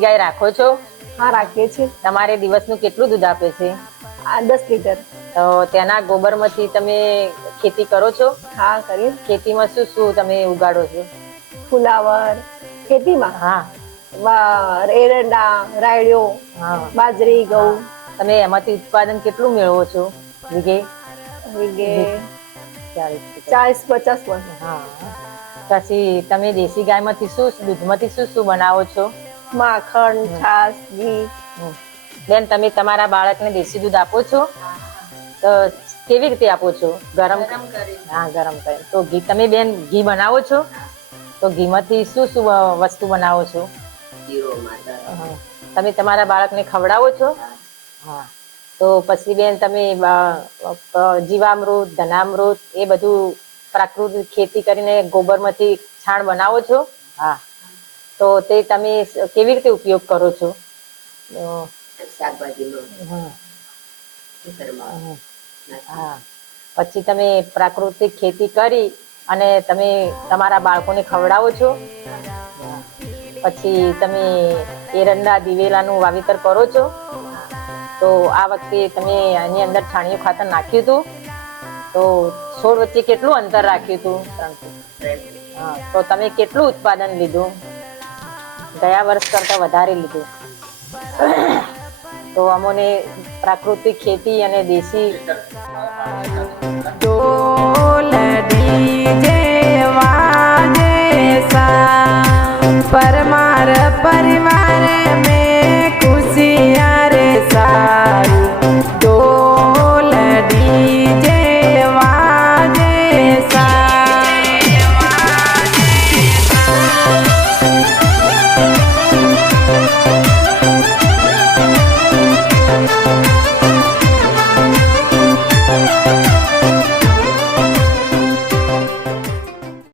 દેશી ગાય રાખો છો? હા, રાખીએ છીએ. તમારે દિવસનું કેટલું દૂધ આપે છે? 10 લીટર. તો તેના ગોબરમાંથી તમે ખેતી કરો છો? હા, કરીએ. ખેતીમાં શું શું તમે ઉગાડો છો? ફુલાવર ખેતીમાં હા, એરંડા, રાયડો, હા, બાજરી, ઘઉં. તમે એમાંથી ઉત્પાદન કેટલું મેળવો છો વીઘે? વીઘે 40-50 40-50 મણ. હા. પછી તમે દેશી ગાયમાંથી દૂધમાંથી શું બનાવો છો? માખણ, છાશ, ઘી. બેન, તમે તમારા બાળકને દેશી દૂધ આપો છો? તો કેવી રીતે આપો છો? ગરમ કરી. હા, ગરમ કરી. તો તમે બેન ઘી બનાવો છો? તો ઘીમાંથી શું વસ્તુ બનાવો છો? તમે તમારા બાળકને ખવડાવો છો? હા. તો પછી બેન તમે જીવામૃત, ધનામૃત એ બધું પ્રાકૃતિક ખેતી કરીને ગોબરમાંથી છાણ બનાવો છો? હા. તો તે તમે કેવી રીતે ઉપયોગ કરો છો? હા. પછી તમે પ્રાકૃતિક ખેતી કરી અને તમે તમારા બાળકોને ખવડાવો છો? પછી તમે એરંડા, દિવેલાનું વાવેતર કરો છો? તો આ વખતે તમે આની અંદર છાણિયું ખાતર નાખ્યું હતું? તો છોડ વચ્ચે કેટલું અંતર રાખ્યું હતું? હા. તો તમે કેટલું ઉત્પાદન લીધું? ગયા વર્ષ કરતા વધારે લીધું. તો અમોને પ્રાકૃતિક ખેતી અને દેશી